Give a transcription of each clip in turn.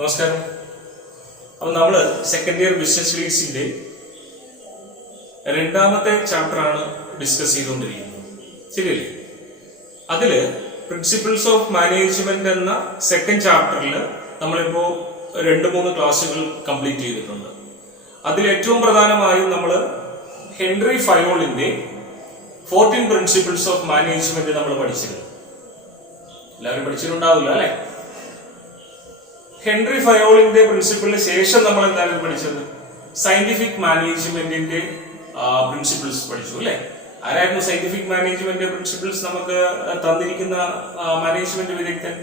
നമസ്കാരം. അപ്പോൾ നമ്മൾ സെക്കൻഡ് ഇയർ ബിസിനസ് സ്റ്റഡീസിന്റെ രണ്ടാമത്തെ ചാപ്റ്ററാണ് ഡിസ്കസ് ചെയ്തുകൊണ്ടിരിക്കുന്നത്. ശരിയല്ലേ? അതില് പ്രിൻസിപ്പിൾസ് ഓഫ് മാനേജ്മെന്റ് എന്ന സെക്കൻഡ് ചാപ്റ്ററിൽ നമ്മളിപ്പോ 2-3 ക്ലാസ്സുകൾ കംപ്ലീറ്റ് ചെയ്തിട്ടുണ്ട്. അതിൽ ഏറ്റവും പ്രധാനമായും നമ്മൾ ഹെൻറി ഫയോളിന്റെ 14 പ്രിൻസിപ്പിൾസ് ഓഫ് മാനേജ്മെന്റ് നമ്മൾ പഠിച്ചിരുന്നു. എല്ലാവരും പഠിച്ചിട്ടുണ്ടാവില്ല അല്ലെ? ഹെൻറി ഫയോളിന്റെ പ്രിൻസിപ്പിളിന് ശേഷം നമ്മൾ എന്താണ് പഠിച്ചത്? സയന്റിഫിക് മാനേജ്മെന്റിന്റെ പ്രിൻസിപ്പിൾസ് പഠിച്ചു അല്ലെ? ആരായിരുന്നു സയന്റിഫിക് മാനേജ്മെന്റ് പ്രിൻസിപ്പിൾസ് നമുക്ക് തന്നിരിക്കുന്ന മാനേജ്മെന്റ് വിദഗ്ധൻ?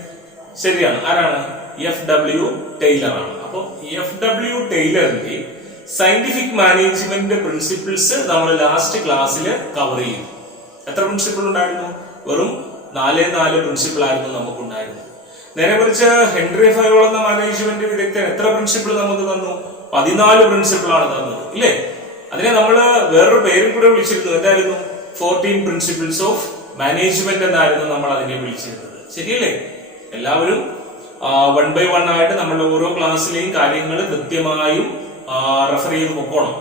ശരിയാണ്, ആരാണ്? FW ടൈലർ ആണ്. അപ്പൊ FW ടൈലറിന്റെ സയന്റിഫിക് മാനേജ്മെന്റ് പ്രിൻസിപ്പിൾസ് നമ്മൾ ലാസ്റ്റ് ക്ലാസ്സിൽ കവർ ചെയ്തു. എത്ര പ്രിൻസിപ്പിൾ ഉണ്ടായിരുന്നു? വെറും 4 പ്രിൻസിപ്പിൾ ആയിരുന്നു നമുക്കുണ്ടായിരുന്നത്. നേരെ കുറിച്ച് ഹെൻറി ഫയോൾ എന്ന മാനേജ്മെന്റ് വിദഗ്ധൻ എത്ര പ്രിൻസിപ്പിൾ നമുക്ക് തന്നു? 14 പ്രിൻസിപ്പിൾ ആണ് തന്നത് ഇല്ലേ? അതിനെ നമ്മൾ വേറൊരു പേരും കൂടെ വിളിച്ചിരുന്നു. എന്തായിരുന്നു? 14 പ്രിൻസിപ്പിൾസ് ഓഫ് മാനേജ്മെന്റ് എന്നായിരുന്നു നമ്മൾ അതിനെ വിളിച്ചിരുന്നത്. ശരിയല്ലേ? എല്ലാവരും 1 by 1 ആയിട്ട് നമ്മളുടെ ഓരോ ക്ലാസ്സിലെയും കാര്യങ്ങൾ കൃത്യമായും റെഫർ ചെയ്ത് പൊക്കോണം.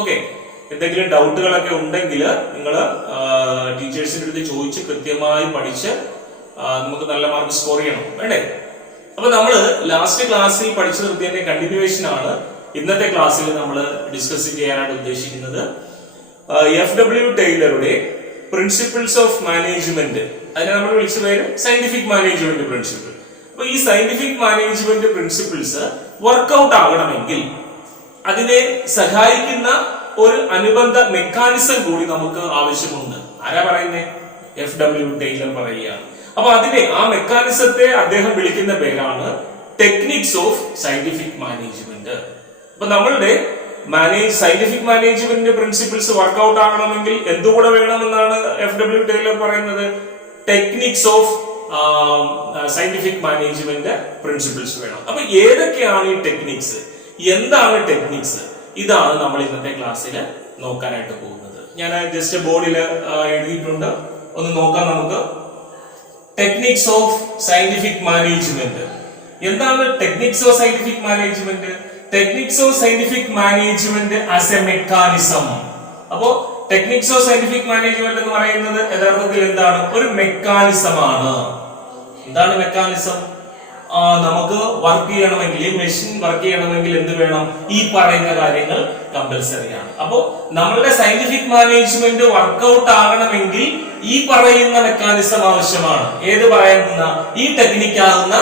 ഓക്കെ, എന്തെങ്കിലും ഡൗട്ടുകളൊക്കെ ഉണ്ടെങ്കിൽ നിങ്ങൾ ടീച്ചേഴ്സിന്റെ അടുത്ത് ചോദിച്ച് കൃത്യമായി പഠിച്ച് നമുക്ക് നല്ല മാർക്ക് സ്കോർ ചെയ്യണം, വേണ്ടേ? അപ്പൊ നമ്മള് ലാസ്റ്റ് ക്ലാസ്സിൽ പഠിച്ചു നിർത്തിയതിന്റെ കണ്ടിന്യൂവേഷൻ ആണ് ഇന്നത്തെ ക്ലാസ്സിൽ നമ്മൾ ഡിസ്കസ് ചെയ്യാനായിട്ട് ഉദ്ദേശിക്കുന്നത്. FW ടൈലറുടെ പ്രിൻസിപ്പിൾസ് ഓഫ് മാനേജ്മെന്റ്, അതിനെ നമ്മൾ വിളിച്ച പേര് സയന്റിഫിക് മാനേജ്മെന്റ് പ്രിൻസിപ്പിൾ. അപ്പൊ ഈ സയന്റിഫിക് മാനേജ്മെന്റ് പ്രിൻസിപ്പിൾസ് വർക്ക്ഔട്ട് ആകണമെങ്കിൽ അതിനെ സഹായിക്കുന്ന ഒരു അനുബന്ധ മെക്കാനിസം കൂടി നമുക്ക് ആവശ്യമുണ്ട്. ആരാ പറയുന്നേ? FW ടൈലർ പറയുകയാണ്. അപ്പൊ അതിനെ, ആ മെക്കാനിസത്തെ അദ്ദേഹം വിളിക്കുന്ന പേരാണ് ടെക്നിക്സ് ഓഫ് സയന്റിഫിക് മാനേജ്മെന്റ്. അപ്പൊ നമ്മളുടെ സയന്റിഫിക് മാനേജ്മെന്റ് പ്രിൻസിപ്പിൾസ് വർക്ക്ഔട്ട് ആകണമെങ്കിൽ എന്തുകൂടെ വേണമെന്നാണ് FW ടൈലർ പറയുന്നത്? Techniques of scientific management principles വേണം. അപ്പൊ ഏതൊക്കെയാണ് ഈ ടെക്നിക്സ്? എന്താണ് ടെക്നിക്സ്? ഇതാണ് നമ്മൾ ഇന്നത്തെ ക്ലാസ്സിൽ നോക്കാനായിട്ട് പോകുന്നത്. ഞാൻ ജസ്റ്റ് ബോർഡിൽ എഴുതിയിട്ടുണ്ട്, ഒന്ന് നോക്കാം നമുക്ക്. Techniques of scientific management. എന്താണ് techniques of scientific management? Techniques of scientific management as a mechanism. അപ്പോ ടെക്നിക്സ് ഓഫ് സയന്റിഫിക് മാനേജ്മെന്റ് എന്ന് പറയുന്നത് യഥാർത്ഥത്തിൽ എന്താണ്? ഒരു മെക്കാനിസമാണ്. എന്താണ് മെക്കാനിസം? നമുക്ക് വർക്ക് ചെയ്യണമെങ്കിൽ, മെഷീൻ വർക്ക് ചെയ്യണമെങ്കിൽ എന്ത് വേണം? ഈ പറയുന്ന കാര്യങ്ങൾ കമ്പൽസറി ആണ്. അപ്പോ നമ്മളുടെ സയന്റിഫിക് മാനേജ്മെന്റ് വർക്ക്ഔട്ട് ആകണമെങ്കിൽ ഈ പറയുന്ന മെക്കാനിസം ആവശ്യമാണ്. ഏത് പറയുന്ന? ഈ ടെക്നിക് ആകുന്ന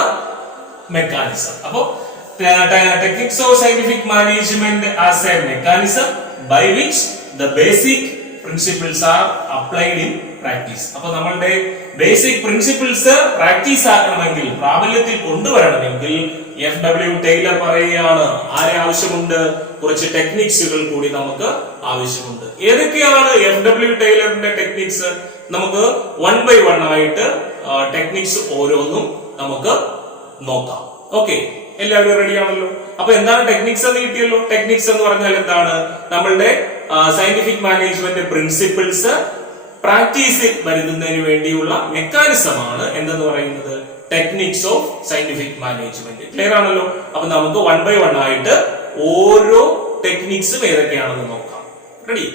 മെക്കാനിസം. അപ്പോ techniques of scientific management as a mechanism by which the basic principles are applied in practice. അപ്പൊ നമ്മളുടെ ബേസിക് പ്രിൻസിപ്പിൾസ് പ്രാക്ടീസ് ആക്കണമെങ്കിൽ, പ്രാബല്യത്തിൽ കൊണ്ടുവരണമെങ്കിൽ FW ടൈലർ പറയുകയാണ് ആരെ ആവശ്യമുണ്ട്? കുറച്ച് ടെക്നിക്സുകൾ കൂടി നമുക്ക് ആവശ്യമുണ്ട്. ഏതൊക്കെയാണ് FW ടൈലറിന്റെ ടെക്നിക്സ്? നമുക്ക് 1 by 1 ആയിട്ട് ടെക്നിക്സ് ഓരോന്നും നമുക്ക് നോക്കാം. ഓക്കെ, എല്ലാവരും റെഡി ആണല്ലോ? അപ്പൊ എന്താണ് ടെക്നിക്സ് എന്ന് കിട്ടിയല്ലോ? ടെക്നിക്സ് എന്ന് പറഞ്ഞാൽ എന്താണ്? നമ്മളുടെ സയന്റിഫിക് മാനേജ്മെന്റ് പ്രിൻസിപ്പിൾസ് പ്രാക്ടീസിൽ വരുന്നതിന് വേണ്ടിയുള്ള മെക്കാനിസമാണ് എന്തെന്ന് പറയുന്നത്? Techniques of scientific management. Clear ആണല്ലോ? അപ്പൊ നമുക്ക് 1 by 1 ആയിട്ട് ഓരോ ടെക്നിക്സും ഏതൊക്കെയാണെന്ന് നോക്കാം. റെഡി?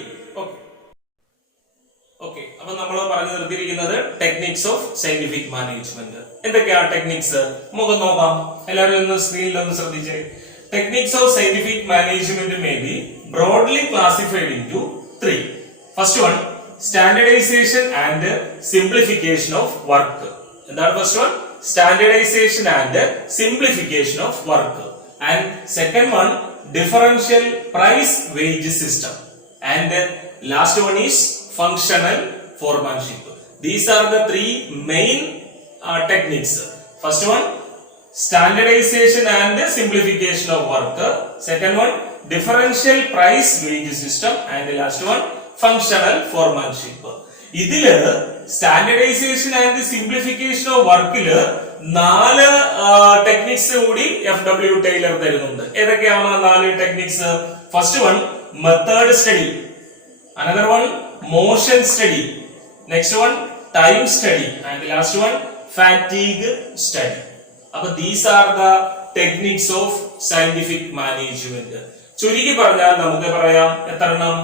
ഓക്കെ, അപ്പൊ നമ്മൾ പറഞ്ഞു നിർത്തിയിരിക്കുന്നത് ടെക്നിക്സ് ഓഫ് സയന്റിഫിക് മാനേജ്മെന്റ്. എന്തൊക്കെയാണ് ടെക്നിക്സ്? നമുക്ക് നോക്കാം. എല്ലാവരും ഒന്ന് സ്ക്രീനിൽ ഒന്ന് ശ്രദ്ധിച്ചേ. Techniques of scientific management may be broadly classified into 3. First one, standardization and simplification of work. എന്താണ് first one? Standardization and simplification of work. And second one, differential price wage system. And last one is functional foremanship. These are the 3 main techniques. First one, standardization and simplification of work. Second one, differential price wage system. And the last one, functional foremanship. ഇതില് standardisation and simplification of വർക്കില് 4 techniques കൂടി FW Taylor തരുന്നുണ്ട്. ഏതൊക്കെയാണ് 4 techniques? First one, method study. Another one, motion study. Next one, time study. And last one, fatigue study. അപ്പൊ these are the techniques of scientific management. ചുരുക്കി പറഞ്ഞാൽ നമുക്ക് പറയാം എത്രണ്ണം?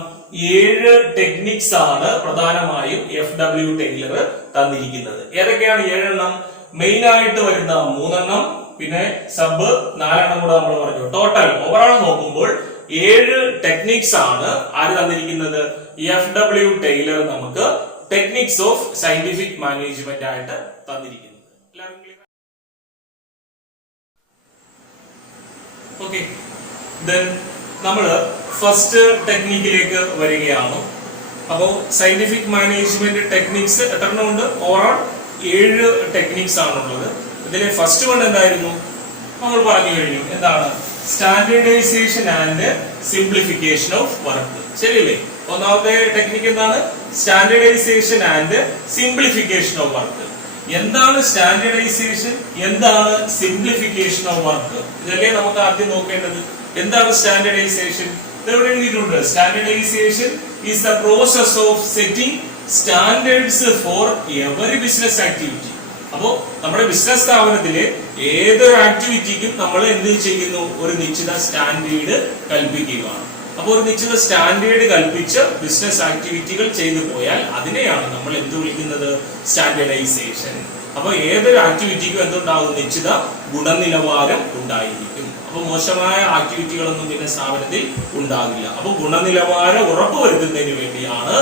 7 techniques ആണ് പ്രധാനമായും FW ടൈലർ തന്നിരിക്കുന്നത്. ഏതൊക്കെയാണ് 7 എണ്ണം? മെയിൻ ആയിട്ട് വരുന്ന 3 എണ്ണം, പിന്നെ സബ് 4 എണ്ണം കൂടെ നമ്മൾ പറഞ്ഞു. ടോട്ടൽ ഓവറോൾ നോക്കുമ്പോൾ 7 ടെക്നിക്സ് ആണ് ആര് തന്നിരിക്കുന്നത്? FW ടൈലർ നമുക്ക് ടെക്നിക്സ് ഓഫ് സയന്റിഫിക് മാനേജ്മെന്റ് ആയിട്ട് തന്നിരിക്കുന്നത്. ഓക്കെ, ദെൻ നമ്മള് ഫസ്റ്റ് ടെക്നിക്കിലേക്ക് വരികയാണ്. അപ്പോൾ സയന്റിഫിക് മാനേജ്മെന്റ് ടെക്നിക്സ് എത്ര എണ്ണം ഉണ്ട്? ഓവറോൾ 7 ടെക്നിക്സ് ആണുള്ളത്. ഇതിലെ ഫസ്റ്റ് വൺ എന്തായിരുന്നു? നമ്മൾ പറഞ്ഞു കഴിഞ്ഞു. എന്താണ്? Standardisation and simplification of work. ശരിയല്ലേ? ഒന്നാമത്തെ ടെക്നിക്ക് എന്താണ്? Standardisation and simplification of work. എന്താണ് സ്റ്റാൻഡേർഡൈസേഷൻ, എന്താണ് സിംപ്ലിഫിക്കേഷൻ ഓഫ് വർക്ക്? ഇതല്ലേ നമുക്ക് ആദ്യം നോക്കേണ്ടത്. എന്താണ് സ്റ്റാൻഡേർഡൈസേഷൻ? ഇതെവിടെ എഴുതിയിട്ടുണ്ട്? Standardisation is the process of setting standards for every business activity. അപ്പോ നമ്മുടെ ബിസിനസ് സ്ഥാപനത്തിലെ ഏതൊരു ആക്ടിവിറ്റിക്കും നമ്മൾ എന്ത് ചെയ്യുന്നു? ഒരു നിശ്ചിത സ്റ്റാൻഡേർഡ് കൽപ്പിക്കുകയാണ്. അപ്പോൾ ഒരു നിശ്ചിത സ്റ്റാൻഡേർഡ് കൽപ്പിച്ച് ബിസിനസ് ആക്ടിവിറ്റികൾ ചെയ്തു പോയാൽ അതിനെയാണ് നമ്മൾ എന്ത് വിളിക്കുന്നത്? സ്റ്റാൻഡേർഡൈസേഷൻ. അപ്പൊ ഏതൊരു ആക്ടിവിറ്റിക്കും എന്തുണ്ടാകും? നിശ്ചിത ഗുണനിലവാരം ഉണ്ടായിരിക്കും. അപ്പൊ മോശമായ ആക്ടിവിറ്റികളൊന്നും പിന്നെ സ്ഥാപനത്തിൽ ഉണ്ടാകില്ല. അപ്പൊ ഗുണനിലവാരം ഉറപ്പുവരുത്തുന്നതിന് വേണ്ടിയാണ്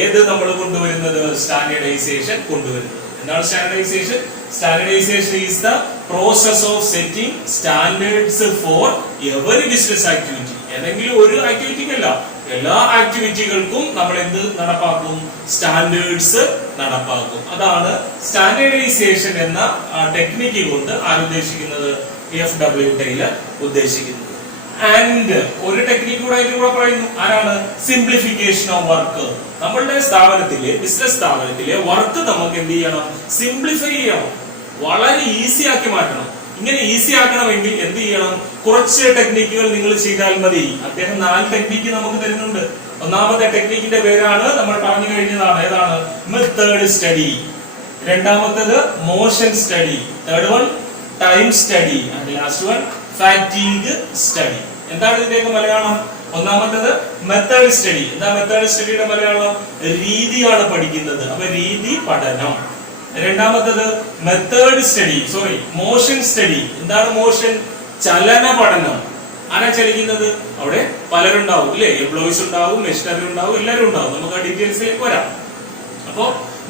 ഏത് നമ്മൾ കൊണ്ടുവരുന്നത്? സ്റ്റാൻഡേർഡൈസേഷൻ കൊണ്ടുവരുന്നത്. എന്താണ് standardisation? Standardisation is the process of setting standards for every business activity. ഏതെങ്കിലും ഒരു ആക്ടിവിറ്റിക്കല്ല, എല്ലാ ആക്ടിവിറ്റികൾക്കും നമ്മൾ എന്ത് നടപ്പാക്കും? സ്റ്റാൻഡേർഡ്സ് നടപ്പാക്കും. അതാണ് സ്റ്റാൻഡേർഡൈസേഷൻ എന്ന ടെക്നിക്ക് കൊണ്ട് ആരുദ്ദേശിക്കുന്നത്? FW ടൈലർ ഉദ്ദേശിക്കുന്നത്. ആൻഡ് ഒരു ടെക്നിക്ക് കൂടെ അതിൽ കൂടെ പറയുന്നു. ആരാണ്? Simplification of work. നമ്മളുടെ സ്ഥാപനത്തിലെ ബിസിനസ് സ്ഥാപനത്തിലെ വർക്ക് നമുക്ക് എന്ത് ചെയ്യണം? സിംപ്ലിഫൈ ചെയ്യണം, വളരെ ഈസി ആക്കി മാറ്റണം. ഇങ്ങനെ ഈസി ആക്കണമെങ്കിൽ എന്ത് ചെയ്യണം? കുറച്ച് ടെക്നിക്കുകൾ നിങ്ങൾ ചെയ്താൽ മതി. അദ്ദേഹം 4 ടെക്നിക്ക് നമുക്ക് തരുന്നുണ്ട്. ഒന്നാമത്തെ ടെക്നിക്കിന്റെ പേരാണ് നമ്മൾ പറഞ്ഞു കഴിഞ്ഞതാണ്. ഏതാണ്? Method study. രണ്ടാമത്തേത് motion study. Third one time study. And last one fatigue study. എന്താണ് ഇതിന്റെയൊക്കെ മലയാളം? ഒന്നാമത്തേത് മെത്തേഡ് സ്റ്റഡി. എന്താ മെത്തേഡ് സ്റ്റഡിയുടെ മലയാളം? രീതിയാണ് പഠിക്കുന്നത്. അപ്പൊ രീതി പഠനം. രണ്ടാമത്തേത് മെത്തേഡ് സ്റ്റഡി, മോഷൻ സ്റ്റഡി. എന്താണ് മോഷൻ? ചലന പഠനം. ആരാ ചലിക്കുന്നത്? അവിടെ പലരുണ്ടാവും അല്ലെ? എംപ്ലോയീസ് ഉണ്ടാവും, മെഷീനറി ഉണ്ടാവും, എല്ലാവരും ഉണ്ടാവും. നമുക്ക് ആ ഡീറ്റെയിൽസിലേക്ക് വരാം. അപ്പോ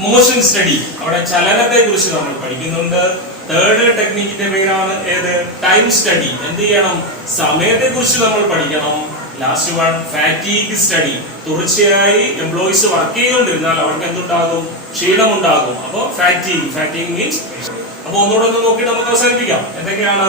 മോഷൻ സ്റ്റഡി, അവിടെ ചലനത്തെ കുറിച്ച് നമ്മൾ പഠിക്കുന്നുണ്ട്. തേർഡ് ടെക്നിക്കിന്റെ പേരാണ് ഏത്? Time study. എന്ത് ചെയ്യണം? സമയത്തെ കുറിച്ച് നമ്മൾ പഠിക്കണം. Last one fatigue study. തുടർച്ചയായി എംപ്ലോയീസ് വർക്ക് ചെയ്തുകൊണ്ടിരുന്നാൽ അവർക്ക് എന്തുണ്ടാകും? ക്ഷീണം ഉണ്ടാകും. അപ്പൊ ഫാറ്റീഗ് മീൻസ്. അപ്പൊ ഒന്നുകൂടെ ഒന്ന് നോക്കി നമുക്ക് അവസാനിപ്പിക്കാം. എന്തൊക്കെയാണ്?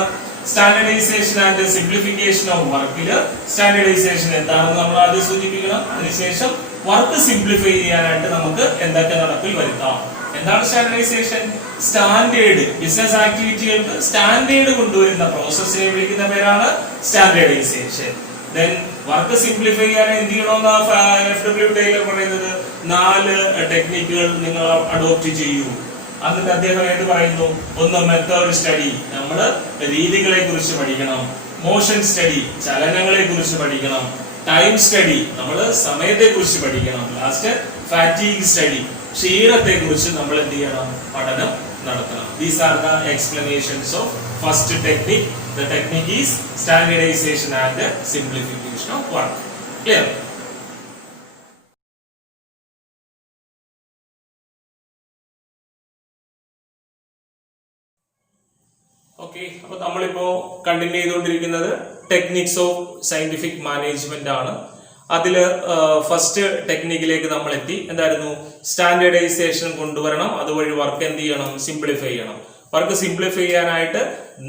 സ്റ്റാൻഡേർഡൈസേഷൻ ആൻഡ് സിംപ്ലിഫിക്കേഷൻ ഓഫ് വർക്കില് സ്റ്റാൻഡേർഡൈസേഷൻ എന്താണെന്ന് നമ്മൾ ആദ്യം സൂചിപ്പിക്കണം. അതിനുശേഷം വർക്ക് സിംപ്ലിഫൈ ചെയ്യാനായിട്ട് നമുക്ക് എന്തൊക്കെ നടപ്പിൽ വരുത്താം. എന്താണ് സ്റ്റാൻഡേർഡൈസേഷൻ? സ്റ്റാൻഡേർഡ്. ബിസിനസ് ആക്ടിവിറ്റികൾക്ക് സ്റ്റാൻഡേർഡ് കൊണ്ടുവരുന്ന പ്രോസസ്സിനെ വിളിക്കുന്ന പേരാണ് സ്റ്റാൻഡേർഡൈസേഷൻ. ദെൻ വർക്ക് സിംപ്ലിഫൈ ചെയ്യാൻ എന്ത് ചെയ്യണമെന്ന് FW ടൈലർ പറയുന്നത്? 4 ടെക്നിക്കുകൾ നിങ്ങൾ അഡോപ്റ്റ് ചെയ്യൂ. എന്നിട്ട് അദ്ദേഹം ഏത് പറയുന്നു? ഒന്ന് മെത്തേഡ് സ്റ്റഡി, നമ്മൾ രീതികളെ കുറിച്ച് പഠിക്കണം. മോഷൻ സ്റ്റഡി, ചലനങ്ങളെ കുറിച്ച് പഠിക്കണം. ടൈം സ്റ്റഡി, നമ്മൾ സമയത്തെ കുറിച്ച് പഠിക്കണം. ലാസ്റ്റ് ഫാറ്റീഗ് സ്റ്റഡി, ക്ഷീണത്തെ കുറിച്ച് നമ്മൾ എന്ത് ചെയ്യണം? പഠനം നടത്തണം. These are the explanations of first technique. The technique is standardization and simplification of work. Clear? Okay, അപ്പൊ നമ്മളിപ്പോ കണ്ടിന്യൂ ചെയ്തുകൊണ്ടിരിക്കുന്നത് ടെക്നിക്സ് ഓഫ് സയന്റിഫിക് മാനേജ്മെന്റ് ആണ്. അതില് ഫസ്റ്റ് ടെക്നിക്കിലേക്ക് നമ്മൾ എത്തി. എന്തായിരുന്നു? സ്റ്റാൻഡേർഡൈസേഷൻ കൊണ്ടുവരണം. അതുവഴി വർക്ക് എന്ത് ചെയ്യണം? സിംപ്ലിഫൈ ചെയ്യണം. വർക്ക് സിംപ്ലിഫൈ ചെയ്യാനായിട്ട്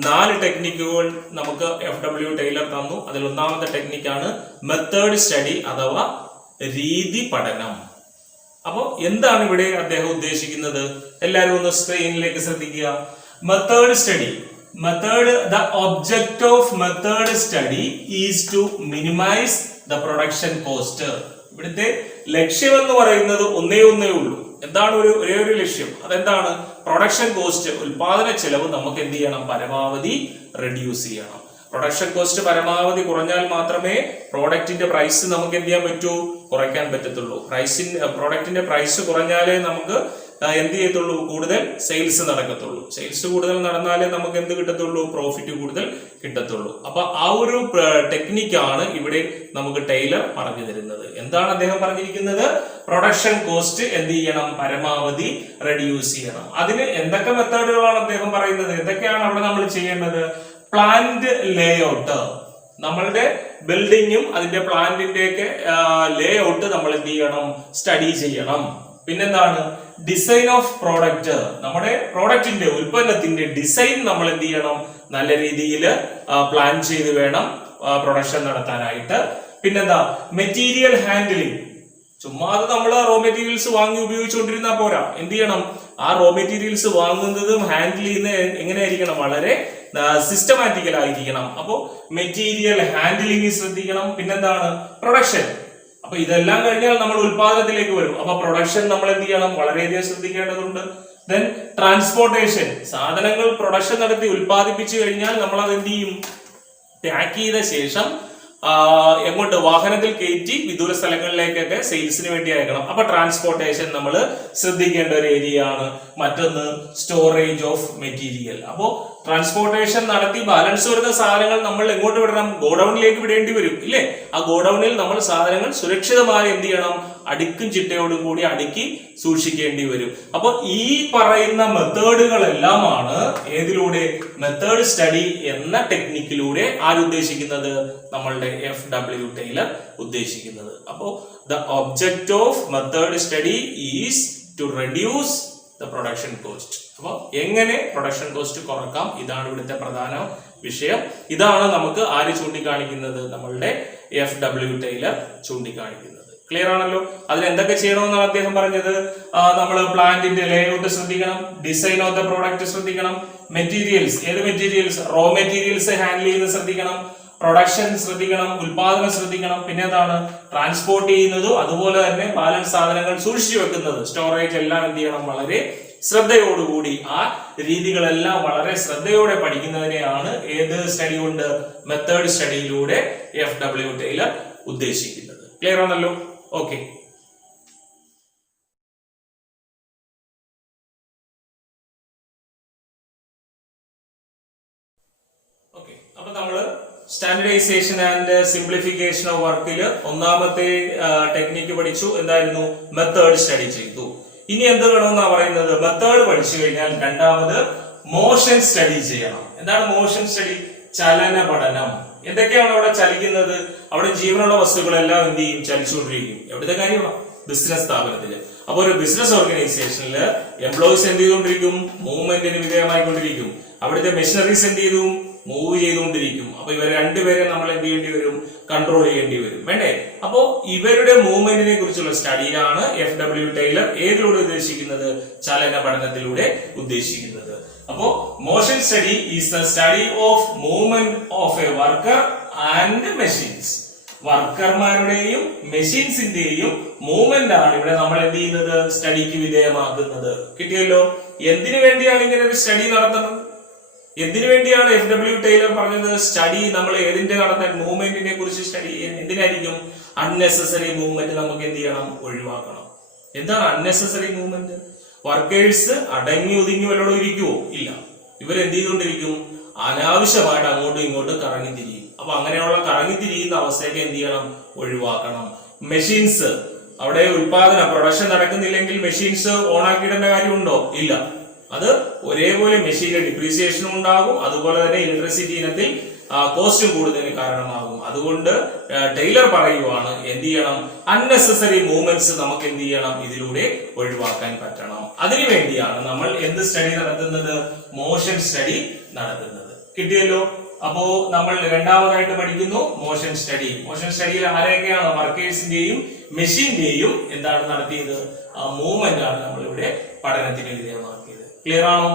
4 ടെക്നിക്കുകൾ നമുക്ക് FW ടൈലർ തന്നു. അതിൽ ഒന്നാമത്തെ ടെക്നിക്കാണ് മെത്തേഡ് സ്റ്റഡി അഥവാ രീതി പഠനം. അപ്പോ എന്താണ് ഇവിടെ അദ്ദേഹം ഉദ്ദേശിക്കുന്നത്? എല്ലാവരും ഒന്ന് സ്ക്രീനിലേക്ക് ശ്രദ്ധിക്കുക. Method study. The object of method study is to minimize the production cost. ഇവിടുത്തെ ലക്ഷ്യം എന്ന് പറയുന്നത് ഒന്നേ ഉള്ളൂ. എന്താണ് ഒരേ ഒരു ലക്ഷ്യം? അതെന്താണ്? പ്രൊഡക്ഷൻ കോസ്റ്റ്, ഉൽപാദന ചെലവ് നമുക്ക് എന്ത് ചെയ്യണം, പരമാവധി റെഡ്യൂസ് ചെയ്യണം. പ്രൊഡക്ഷൻ കോസ്റ്റ് പരമാവധി കുറഞ്ഞാൽ മാത്രമേ പ്രോഡക്റ്റിന്റെ പ്രൈസ് നമുക്ക് എന്ത് ചെയ്യാൻ പറ്റൂ, കുറയ്ക്കാൻ പറ്റത്തുള്ളൂ. പ്രോഡക്റ്റിന്റെ പ്രൈസ് കുറഞ്ഞാലേ നമുക്ക് എന്ത് ചെയ്യത്തുള്ളൂ, കൂടുതൽ സെയിൽസ് നടക്കത്തുള്ളൂ. സെയിൽസ് കൂടുതൽ നടന്നാലേ നമുക്ക് എന്ത് കിട്ടത്തുള്ളൂ, പ്രോഫിറ്റ് കൂടുതൽ കിട്ടത്തുള്ളൂ. അപ്പൊ ആ ഒരു ടെക്നിക്കാണ് ഇവിടെ നമുക്ക് ടൈലർ പറഞ്ഞു തരുന്നത്. എന്താണ് അദ്ദേഹം പറഞ്ഞിരിക്കുന്നത്, പ്രൊഡക്ഷൻ കോസ്റ്റ് എന്ത് ചെയ്യണം, പരമാവധി റെഡ്യൂസ് ചെയ്യണം. അതിന് എന്തൊക്കെ മെത്തേഡുകളാണ് അദ്ദേഹം പറയുന്നത്, എന്തൊക്കെയാണ് അവിടെ നമ്മൾ ചെയ്യേണ്ടത്. പ്ലാന്റ് ലേഔട്ട്, നമ്മളുടെ ബിൽഡിങ്ങും അതിന്റെ പ്ലാന്റിന്റെ ഒക്കെ ലേഔട്ട് നമ്മൾ എന്ത് ചെയ്യണം, സ്റ്റഡി ചെയ്യണം. പിന്നെന്താണ്, ഡിസൈൻ ഓഫ് പ്രോഡക്റ്റ്, നമ്മുടെ പ്രോഡക്റ്റിന്റെ ഉൽപ്പന്നത്തിന്റെ ഡിസൈൻ നമ്മൾ എന്ത് ചെയ്യണം, നല്ല രീതിയിൽ പ്ലാൻ ചെയ്ത് വേണം പ്രൊഡക്ഷൻ നടത്താനായിട്ട്. പിന്നെന്താ, മെറ്റീരിയൽ ഹാൻഡ്ലിംഗ്, ചുമ്മാതെ നമ്മൾ റോ മെറ്റീരിയൽസ് വാങ്ങി ഉപയോഗിച്ചുകൊണ്ടിരുന്നാൽ പോരാ. എന്ത് ചെയ്യണം, ആ റോ മെറ്റീരിയൽസ് വാങ്ങുന്നതും ഹാൻഡിൽ ചെയ്യുന്നത് എങ്ങനെയായിരിക്കണം, വളരെ സിസ്റ്റമാറ്റിക്കൽ ആയിരിക്കണം. അപ്പോ മെറ്റീരിയൽ ഹാൻഡ്ലിംഗ് ശ്രദ്ധിക്കണം. പിന്നെന്താണ്, പ്രൊഡക്ഷൻ. അപ്പൊ ഇതെല്ലാം കഴിഞ്ഞാൽ നമ്മൾ ഉൽപാദനത്തിലേക്ക് വരും. അപ്പൊ പ്രൊഡക്ഷൻ നമ്മൾ എന്ത് ചെയ്യണം, വളരെയധികം ശ്രദ്ധിക്കേണ്ടതുണ്ട്. ദെൻ ട്രാൻസ്പോർട്ടേഷൻ, സാധനങ്ങൾ പ്രൊഡക്ഷൻ നടത്തി ഉൽപ്പാദിപ്പിച്ചു കഴിഞ്ഞാൽ നമ്മൾ അത് എന്ത് ചെയ്യും, പാക്ക് ചെയ്ത ശേഷം എങ്ങോട്ട്, വാഹനത്തിൽ കയറ്റി വിദൂര സ്ഥലങ്ങളിലേക്കൊക്കെ സെയിൽസിന് വേണ്ടി അയക്കണം. അപ്പൊ ട്രാൻസ്പോർട്ടേഷൻ നമ്മൾ ശ്രദ്ധിക്കേണ്ട ഒരു ഏരിയ ആണ്. മറ്റൊന്ന്, സ്റ്റോറേജ് ഓഫ് മെറ്റീരിയൽ. അപ്പോ ട്രാൻസ്പോർട്ടേഷൻ നടത്തി ബാലൻസ് വരുന്ന സാധനങ്ങൾ നമ്മൾ എങ്ങോട്ട് വിടണം, ഗോഡൌണിലേക്ക് വിടേണ്ടി വരും, ഇല്ലേ? ആ ഗോഡൌണിൽ നമ്മൾ സാധനങ്ങൾ സുരക്ഷിതമായി എന്ത് ചെയ്യണം, അടുക്കും ചിട്ടയോടും കൂടി അടുക്കി സൂക്ഷിക്കേണ്ടി വരും. അപ്പൊ ഈ പറയുന്ന മെത്തേഡുകളെല്ലാമാണ് ഏതിലൂടെ, മെത്തേഡ് സ്റ്റഡി എന്ന ടെക്നിക്കിലൂടെ ആരുദ്ദേശിക്കുന്നത്, നമ്മളുടെ FW ടൈലർ ഉദ്ദേശിക്കുന്നത്. അപ്പോ the object of method study is to reduce the production cost. അപ്പൊ എങ്ങനെ പ്രൊഡക്ഷൻ കോസ്റ്റ് കുറക്കാം, ഇതാണ് ഇവിടുത്തെ പ്രധാന വിഷയം. ഇതാണ് നമുക്ക് ആര് ചൂണ്ടിക്കാണിക്കുന്നത്, നമ്മളുടെ FW ടൈലർ ചൂണ്ടിക്കാണിക്കുന്നത്. ക്ലിയർ ആണല്ലോ. അതിന് എന്തൊക്കെ ചെയ്യണമെന്നാണ് അദ്ദേഹം പറഞ്ഞത്, നമ്മൾ പ്ലാന്റിന്റെ ലേഔട്ട് ശ്രദ്ധിക്കണം, ഡിസൈൻ ഓഫ് ദ പ്രോഡക്റ്റ് ശ്രദ്ധിക്കണം, മെറ്റീരിയൽസ്, ഏത് മെറ്റീരിയൽസ്, റോ മെറ്റീരിയൽസ് ഹാൻഡിൽ ചെയ്യുന്നത് ശ്രദ്ധിക്കണം, പ്രൊഡക്ഷൻ ശ്രദ്ധിക്കണം, ഉൽപാദനം ശ്രദ്ധിക്കണം. പിന്നെ എന്താണ്, ട്രാൻസ്പോർട്ട് ചെയ്യുന്നതും അതുപോലെ തന്നെ ബാലൻസ് സാധനങ്ങൾ സൂക്ഷിച്ചു വെക്കുന്നത്, സ്റ്റോറേജ് എല്ലാം എന്ത് ചെയ്യണം, വളരെ ശ്രദ്ധയോടുകൂടി. ആ രീതികളെല്ലാം വളരെ ശ്രദ്ധയോടെ പഠിക്കുന്നതിനെയാണ് ഏത് സ്റ്റഡി കൊണ്ട്, മെത്തേഡ് സ്റ്റഡിയിലൂടെ FW ടൈലർ ഉദ്ദേശിക്കുന്നത്. ക്ലിയർ ആണല്ലോ. ഓക്കെ. അപ്പൊ നമ്മള് സ്റ്റാൻഡർഡൈസേഷൻ ആൻഡ് സിംപ്ലിഫിക്കേഷൻ ഓഫ് വർക്കിൽ ഒന്നാമത്തെ ടെക്നിക്ക് പഠിച്ചു, എന്തായിരുന്നു, മെത്തേഡ് സ്റ്റഡി ചെയ്തു. ഇനി എന്ത് വേണമെന്നാ പറയുന്നത്, മെത്തേഡ് പഠിച്ചു കഴിഞ്ഞാൽ രണ്ടാമത് മോഷൻ സ്റ്റഡി ചെയ്യണം. എന്താണ് മോഷൻ സ്റ്റഡി, ചലന പഠനം. എന്തൊക്കെയാണ് അവിടെ ചലിക്കുന്നത്, അവിടെ ജീവനുള്ള വസ്തുക്കളെല്ലാം എന്ത് ചെയ്യും, ചലിച്ചുകൊണ്ടിരിക്കും. എവിടുത്തെ കാര്യമാണ്, ബിസിനസ് സ്ഥാപനത്തില്. അപ്പൊ ഒരു ബിസിനസ് ഓർഗനൈസേഷനിൽ എംപ്ലോയീസ് എന്ത് ചെയ്തുകൊണ്ടിരിക്കും, മൂവ്മെന്റിന് വിധേയമായിക്കൊണ്ടിരിക്കും. അവിടുത്തെ മെഷീനറീസ് എന്ത് ചെയ്തു, മൂവ് ചെയ്തുകൊണ്ടിരിക്കും. അപ്പൊ ഇവർ രണ്ടുപേരെ നമ്മൾ എന്ത് ചെയ്യേണ്ടി വരും, കൺട്രോൾ ചെയ്യേണ്ടി വരും, വേണ്ടേ? അപ്പോ ഇവരുടെ മൂവ്മെന്റിനെ കുറിച്ചുള്ള സ്റ്റഡിയാണ് FW ടൈലർ ഏതിലൂടെ ഉദ്ദേശിക്കുന്നത്, ചലന പഠനത്തിലൂടെ ഉദ്ദേശിക്കുന്നത്. അപ്പോ motion study is the study of movement of a worker and machines. വർക്കർമാരുടെയും മെഷീൻസിന്റെയും മൂവ്മെന്റ് ആണ് ഇവിടെ നമ്മൾ എന്ത് ചെയ്യുന്നത്, സ്റ്റഡിക്ക് വിധേയമാക്കുന്നത്. കിട്ടിയല്ലോ. എന്തിനു വേണ്ടിയാണ് ഇങ്ങനെ ഒരു സ്റ്റഡി നടത്തുന്നത്, എന്തിനു വേണ്ടിയാണ് FW ടൈലർ പറഞ്ഞത് സ്റ്റഡി നമ്മൾ ഏതിന്റെ നടത്താൻ, മൂവ്മെന്റിനെ കുറിച്ച് സ്റ്റഡി ചെയ്യാൻ. എന്തിനായിരിക്കും, അൺനെസസറി മൂവ്മെന്റ് നമുക്ക് എന്ത് ചെയ്യണം, ഒഴിവാക്കണം. എന്താണ് അൺനെസസറി മൂവ്മെന്റ്, വർക്കേഴ്സ് അടങ്ങി ഒതുങ്ങി വല്ലോടും ഇരിക്കുവോ, ഇല്ല. ഇവരെന്ത് ചെയ്തുകൊണ്ടിരിക്കും, അനാവശ്യമായിട്ട് അങ്ങോട്ടും ഇങ്ങോട്ടും കറങ്ങിത്തിരിയും. അപ്പൊ അങ്ങനെയുള്ള കറങ്ങിത്തിരിയുന്ന അവസ്ഥയൊക്കെ എന്ത് ചെയ്യണം, ഒഴിവാക്കണം. മെഷീൻസ്, അവിടെ ഉൽപാദന പ്രൊഡക്ഷൻ നടക്കുന്നില്ലെങ്കിൽ മെഷീൻസ് ഓൺ ആക്കിയിടേണ്ട കാര്യമുണ്ടോ, ഇല്ല. അത് ഒരേപോലെ മെഷീനിൽ ഡിപ്രീസിയേഷനും ഉണ്ടാകും, അതുപോലെ തന്നെ ഇലക്ട്രിസിറ്റി ഇനത്തിൽ കോസ്റ്റും കൂടുതലിന് കാരണമാകും. അതുകൊണ്ട് ടൈലർ പറയുവാണ് എന്ത് ചെയ്യണം, അൺനെസസറി മൂവ്മെന്റ്സ് നമുക്ക് എന്ത് ചെയ്യണം, ഇതിലൂടെ ഒഴിവാക്കാൻ പറ്റണം. അതിനുവേണ്ടിയാണ് നമ്മൾ എന്ത് സ്റ്റഡി നടത്തുന്നത്, മോഷൻ സ്റ്റഡി നടത്തുന്നത്. കിട്ടിയല്ലോ. അപ്പോ നമ്മൾ രണ്ടാമതായിട്ട് പഠിക്കുന്നു മോഷൻ സ്റ്റഡി. മോഷൻ സ്റ്റഡിയിൽ ആരെയൊക്കെയാണ്, വർക്കേഴ്സിന്റെയും മെഷീന്റെയും എന്താണ് നടത്തിയത്, ആ മൂവ്മെന്റ് ആണ് നമ്മളിവിടെ പഠനത്തിന് വിധേയമാക്കിയത്. ക്ലിയർ ആണോ?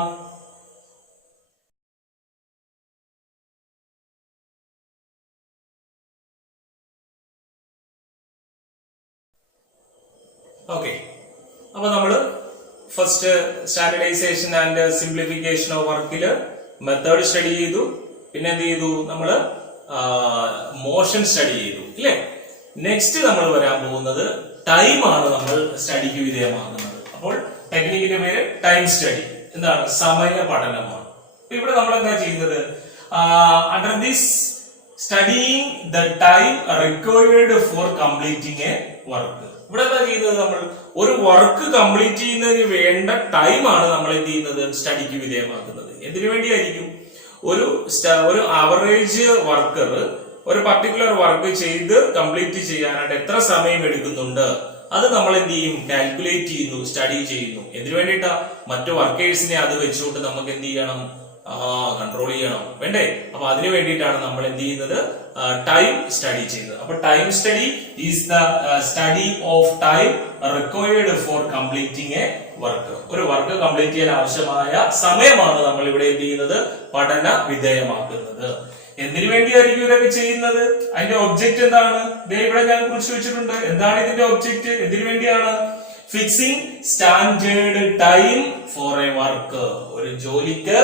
ഓക്കെ. അപ്പൊ നമ്മള് first standardisation and simplification of വർക്കില് മെത്തേഡ് സ്റ്റഡി ചെയ്തു. പിന്നെ എന്ത് ചെയ്തു? നമ്മള് മോഷൻ സ്റ്റഡി ചെയ്തു ഇല്ലേ? നെക്സ്റ്റ് നമ്മൾ വരാൻ പോകുന്നത് ടൈം ആണ് നമ്മൾ സ്റ്റഡിക്ക് വിധേയമാക്കുന്നത്. അപ്പോൾ ടെക്നിക്കിന്റെ പേര് ടൈം സ്റ്റഡി. എന്താണ്? സമയ പഠനമാണ്. ഇവിടെ നമ്മൾ എന്താ ചെയ്യുന്നത്? Under this studying the time required for completing A work. ഇവിടെ എന്താ ചെയ്യുന്നത്? നമ്മൾ ഒരു വർക്ക് കംപ്ലീറ്റ് ചെയ്യുന്നതിന് വേണ്ട ടൈമാണ് നമ്മൾ എന്ത് ചെയ്യുന്നത്? സ്റ്റഡിക്ക് വിധേയമാക്കുന്നത്. എന്തിനു വേണ്ടിയായിരിക്കും? ഒരു ആവറേജ് വർക്കർ ഒരു പർട്ടിക്കുലർ വർക്ക് ചെയ്ത് കംപ്ലീറ്റ് ചെയ്യാനായിട്ട് എത്ര സമയം എടുക്കുന്നുണ്ട് അത് നമ്മൾ എന്ത് ചെയ്യും? കാൽക്കുലേറ്റ് ചെയ്യുന്നു, സ്റ്റഡി ചെയ്യുന്നു. എന്തിനു വേണ്ടിയിട്ടാ? മറ്റു വർക്കേഴ്സിനെ അത് വെച്ചുകൊണ്ട് നമുക്ക് എന്ത് ചെയ്യണം? കൺട്രോൾ ചെയ്യണം, വേണ്ടേ? അപ്പൊ അതിനു വേണ്ടിയിട്ടാണ് നമ്മൾ എന്ത് ചെയ്യുന്നത്? ടൈം സ്റ്റഡി ചെയ്യുന്നത്. അപ്പൊ time study is the study of time required for completing A work. ഒരു വർക്ക് കംപ്ലീറ്റ് ചെയ്യാൻ ആവശ്യമായ സമയമാണ് നമ്മൾ ഇവിടെ എന്ത് ചെയ്യുന്നത്? പഠന വിധേയമാക്കുന്നത്. എന്തിനു വേണ്ടിയായിരിക്കും ഇതൊക്കെ ചെയ്യുന്നത്? അതിന്റെ ഒബ്ജക്റ്റ് എന്താണ്? ഇവിടെ ഞാൻ കുറിച്ച് വെച്ചിട്ടുണ്ട്. എന്താണ് ഇതിന്റെ ഒബ്ജക്റ്റ്? എന്തിനു വേണ്ടിയാണ്? Fixing standard time for a work. ഒരു ജോലിക്ക്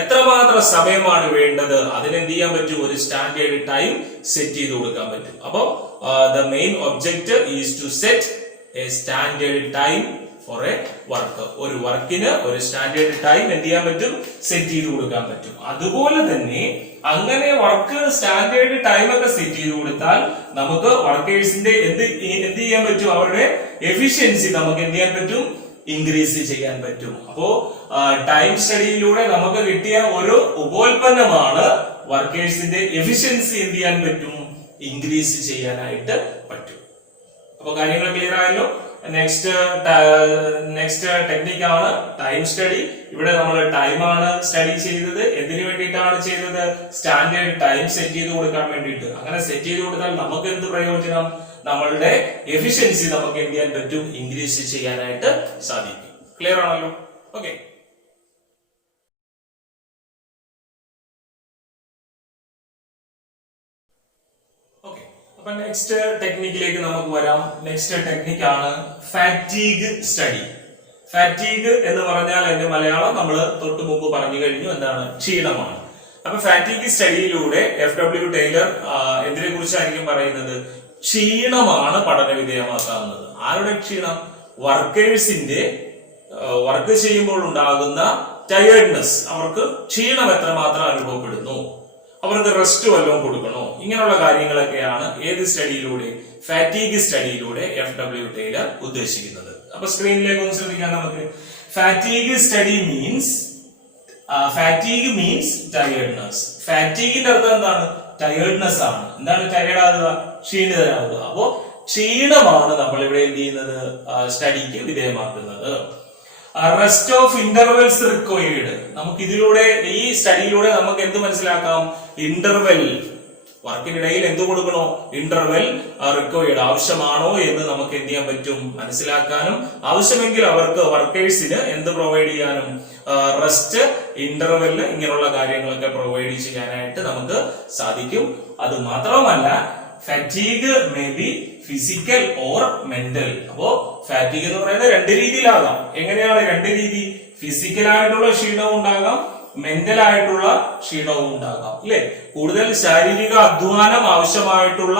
എത്രമാത്രം സമയമാണ് വേണ്ടത് അതിനെന്ത് ചെയ്യാൻ പറ്റും? ഒരു സ്റ്റാൻഡേർഡ് ടൈം സെറ്റ് ചെയ്ത് കൊടുക്കാൻ പറ്റും. അപ്പൊ the main object is to set a standard time for a work. ഒരു വർക്കിന് ഒരു സ്റ്റാൻഡേർഡ് ടൈം എന്ത് ചെയ്യാൻ പറ്റും? സെറ്റ് ചെയ്ത് കൊടുക്കാൻ പറ്റും. അതുപോലെ തന്നെ അങ്ങനെ വർക്ക് സ്റ്റാൻഡേർഡ് ടൈം ഒക്കെ സെറ്റ് ചെയ്ത് കൊടുത്താൽ നമുക്ക് വർക്കേഴ്സിന്റെ എന്ത് ചെയ്യാൻ പറ്റും? അവരുടെ എഫിഷ്യൻസി നമുക്ക് എന്ത് ചെയ്യാൻ പറ്റും? ഇൻക്രീസ് ചെയ്യാൻ പറ്റും. അപ്പോ ടൈം സ്റ്റഡിയിലൂടെ നമുക്ക് കിട്ടിയ ഒരു ഉപോൽപ്പന്നമാണ് വർക്കേഴ്സിന്റെ എഫിഷ്യൻസി എന്ത് ചെയ്യാൻ പറ്റും? ഇൻക്രീസ് ചെയ്യാനായിട്ട് പറ്റും. അപ്പൊ കാര്യങ്ങൾ ക്ലിയർ ആയല്ലോ? നെക്സ്റ്റ് ടെക്നിക്കാണ് ടൈം സ്റ്റഡി. ഇവിടെ നമ്മൾ ടൈമാണ് സ്റ്റഡി ചെയ്തത്. എന്തിനു വേണ്ടിയിട്ടാണ് ചെയ്തത്? സ്റ്റാൻഡേർഡ് ടൈം സെറ്റ് ചെയ്ത് കൊടുക്കാൻ വേണ്ടിയിട്ട്. അങ്ങനെ സെറ്റ് ചെയ്ത് കൊടുത്താൽ നമുക്ക് എന്ത് പ്രയോജനം? നമ്മളുടെ എഫിഷ്യൻസി നമുക്ക് എന്ത് ചെയ്യാൻ പറ്റും? ഇൻക്രീസ് ചെയ്യാനായിട്ട് സാധിക്കും. ക്ലിയർ ആണല്ലോ? ഓക്കെ. അപ്പൊ നെക്സ്റ്റ് ടെക്നിക്കിലേക്ക് നമുക്ക് വരാം. നെക്സ്റ്റ് ടെക്നിക്കാണ് ഫാറ്റീഗ് സ്റ്റഡി. ഫാറ്റീഗ് എന്ന് പറഞ്ഞാൽ അതിന്റെ മലയാളം നമ്മൾ തൊട്ട് മുമ്പ് പറഞ്ഞു കഴിഞ്ഞു. എന്താണ്? ക്ഷീണമാണ്. അപ്പൊ ഫാറ്റീഗ് സ്റ്റഡിയിലൂടെ FW ടൈലർ എന്തിനെ കുറിച്ചായിരിക്കും പറയുന്നത്? ക്ഷീണമാണ് പഠന വിധേയമാക്കാവുന്നത്. ആരുടെ ക്ഷീണം? വർക്കേഴ്സിന്റെ വർക്ക് ചെയ്യുമ്പോൾ ഉണ്ടാകുന്ന ടയേർഡ്നെസ്. അവർക്ക് ക്ഷീണം എത്രമാത്രം അനുഭവപ്പെടുന്നു, അവർക്ക് റെസ്റ്റ് വല്ലതും കൊടുക്കണോ, ഇങ്ങനെയുള്ള കാര്യങ്ങളൊക്കെയാണ് ഏത് സ്റ്റഡിയിലൂടെ? ഫാറ്റീഗ് സ്റ്റഡിയിലൂടെ FW ടൈലർ ഉദ്ദേശിക്കുന്നത്. അപ്പൊ സ്ക്രീനിലേക്ക് ഒന്ന് ശ്രദ്ധിക്കാം നമുക്ക്. Fatigue study means tiredness. ഫാറ്റീഗിന്റെ അർത്ഥം എന്താണ്? ടയേർഡ്നെസ് ആണ്. എന്താണ് ടയേർഡ് ആകുക? ക്ഷീണിതരാകുക. അപ്പോ ക്ഷീണമാണ് നമ്മൾ ഇവിടെ എന്ത് ചെയ്യുന്നത്? സ്റ്റഡിക്ക് വിധേയമാക്കുന്നത്. Rest of intervals required. നമുക്ക് ഇതിലൂടെ, ഈ സ്റ്റഡിയിലൂടെ നമുക്ക് എന്ത് മനസ്സിലാക്കാം? ഇന്റർവെൽ, വർക്കിനിടയിൽ എന്ത് കൊടുക്കണോ? ഇന്റർവെൽ റിക്വയർഡ്, ആവശ്യമാണോ എന്ന് നമുക്ക് എന്ത് ചെയ്യാൻ പറ്റും? മനസ്സിലാക്കാനും ആവശ്യമെങ്കിൽ അവർക്ക് വർക്കേഴ്സിന് എന്ത് പ്രൊവൈഡ് ചെയ്യാനും? റെസ്റ്റ്, ഇന്റർവെൽ, ഇങ്ങനെയുള്ള കാര്യങ്ങളൊക്കെ പ്രൊവൈഡ് ചെയ്യാനായിട്ട് നമുക്ക് സാധിക്കും. അത് മാത്രമല്ല fatigue may be physical or mental. അപ്പോ ഫാറ്റീഗ് എന്ന് പറയുന്നത് രണ്ട് രീതിയിലാകാം. എങ്ങനെയാണ് രണ്ട് രീതി? ഫിസിക്കൽ ആയിട്ടുള്ള ക്ഷീണവും ഉണ്ടാകാം, മെന്റൽ ആയിട്ടുള്ള ക്ഷീണവും ഉണ്ടാകാം, അല്ലെ? കൂടുതൽ ശാരീരിക അധ്വാനം ആവശ്യമായിട്ടുള്ള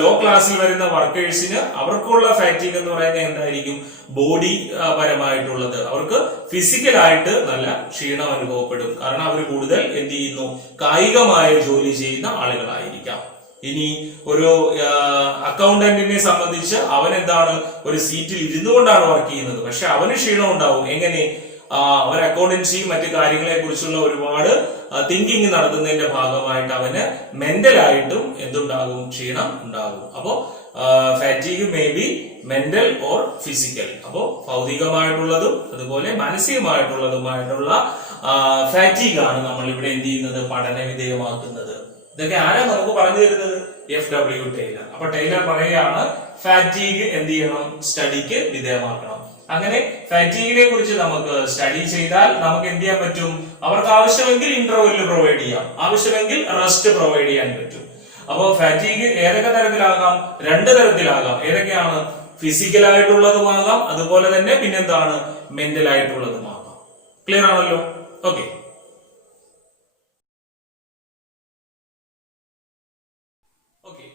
ലോ ക്ലാസ്സിൽ വരുന്ന വർക്കേഴ്സിന് അവർക്കുള്ള ഫാറ്റീഗ് എന്ന് പറയുന്നത് എന്തായിരിക്കും? ബോഡി പരമായിട്ടുള്ളത്. അവർക്ക് ഫിസിക്കലായിട്ട് നല്ല ക്ഷീണം അനുഭവപ്പെടും. കാരണം അവർ കൂടുതൽ എന്ത് ചെയ്യുന്നു? കായികമായ ജോലി ചെയ്യുന്ന ആളുകളായിരിക്കാം. ഇനി ഒരു അക്കൗണ്ടന്റിനെ സംബന്ധിച്ച് അവൻ എന്താണ്? ഒരു സീറ്റിൽ ഇരുന്നു കൊണ്ടാണ് വർക്ക് ചെയ്യുന്നത്. പക്ഷെ അവന് ക്ഷീണം ഉണ്ടാവും. എങ്ങനെ? അവൻ അക്കൗണ്ടൻസിയും മറ്റു കാര്യങ്ങളെ കുറിച്ചുള്ള ഒരുപാട് തിങ്കിങ് നടത്തുന്നതിന്റെ ഭാഗമായിട്ട് അവന് മെന്റലായിട്ടും എന്തുണ്ടാകും? ക്ഷീണം ഉണ്ടാകും. അപ്പോ fatigue may be mental or physical. അപ്പോ ഭൗതികമായിട്ടുള്ളതും അതുപോലെ മാനസികമായിട്ടുള്ളതുമായിട്ടുള്ള ഫാറ്റീഗ് ആണ് നമ്മൾ ഇവിടെ എന്ത് ചെയ്യുന്നത്? പഠന വിധേയമാക്കുന്നത്. ഇതൊക്കെ ആരാ നമുക്ക് പറഞ്ഞു തരുന്നത്? FW Taylor. അപ്പൊ ടൈലർ പറയുകയാണ് ഫാറ്റീഗ് എന്ത് ചെയ്യണം? സ്റ്റഡിക്ക് വിധേയമാക്കണം. അങ്ങനെ ഫാറ്റീഗിനെ കുറിച്ച് നമുക്ക് സ്റ്റഡി ചെയ്താൽ നമുക്ക് എന്ത് ചെയ്യാൻ പറ്റും? അവർക്ക് ആവശ്യമെങ്കിൽ ഇന്റർവെൽ പ്രൊവൈഡ് ചെയ്യാം, ആവശ്യമെങ്കിൽ റെസ്റ്റ് പ്രൊവൈഡ് ചെയ്യാൻ പറ്റും. അപ്പോ ഫാറ്റീഗ് ഏതൊക്കെ തരത്തിലാകാം? രണ്ട് തരത്തിലാകാം. ഏതൊക്കെയാണ്? ഫിസിക്കൽ ആയിട്ടുള്ളതുമാകാം, അതുപോലെ തന്നെ പിന്നെന്താണ് മെന്റൽ ആയിട്ടുള്ളതുമാകാം. ക്ലിയർ ആണല്ലോ? ഓക്കെ.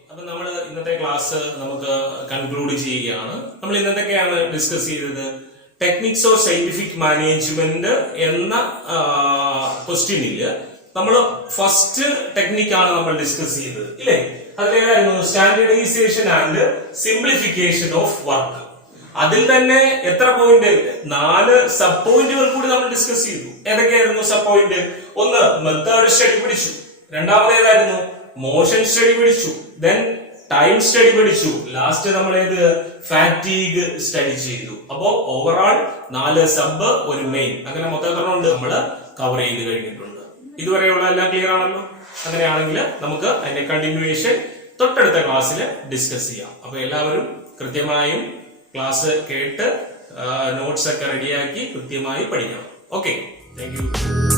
അപ്പൊ നമ്മൾ ഇന്നത്തെ ക്ലാസ് നമുക്ക് കൺക്ലൂഡ് ചെയ്യുകയാണ്. നമ്മൾ ഇന്നത്തെയൊക്കെയാണ് ഡിസ്കസ് ചെയ്തത്? ടെക്നിക്സ് ഓഫ് സയന്റിഫിക് മാനേജ്മെന്റ് എന്ന ക്വസ്റ്റ്യനില് നമ്മൾ ഫസ്റ്റ് ടെക്നിക്കാണ് നമ്മൾ ഡിസ്കസ് ചെയ്തത്, ഇല്ലേ? അതിലേതായിരുന്നു? Standardisation and simplification of work. അതിൽ തന്നെ എത്ര പോയിന്റ്? 4 സബ് പോയിന്റുകൾ കൂടി നമ്മൾ ഡിസ്കസ് ചെയ്തു. ഏതൊക്കെയായിരുന്നു സബ് പോയിന്റ്? ഒന്ന്, മെത്തേഡ് സ്റ്റഡി പഠിച്ചു. രണ്ടാമത് ഏതായിരുന്നു? മോഷൻ സ്റ്റഡി പഠിച്ചു. ദെൻ ടൈം സ്റ്റഡി പഠിച്ചു. ലാസ്റ്റ് നമ്മൾ ഏത്? ഫാറ്റീഗ് സ്റ്റഡി ചെയ്തു. അപ്പോ ഓവറോൾ 4 സബ്, ഒരു മെയിൻ, അങ്ങനെ മൊത്തം എത്ര ഉണ്ട് നമ്മൾ കവർ ചെയ്ത് കഴിഞ്ഞിട്ടുണ്ട്. ഇതുവരെയുള്ള എല്ലാം ക്ലിയർ ആണല്ലോ? അങ്ങനെയാണെങ്കിൽ നമുക്ക് അതിന്റെ കണ്ടിന്യൂവേഷൻ തൊട്ടടുത്ത ക്ലാസ്സിൽ ഡിസ്കസ് ചെയ്യാം. അപ്പൊ എല്ലാവരും കൃത്യമായും ക്ലാസ് കേട്ട് നോട്ട്സ് ഒക്കെ റെഡിയാക്കി കൃത്യമായി പഠിക്കണം. Okay, thank you.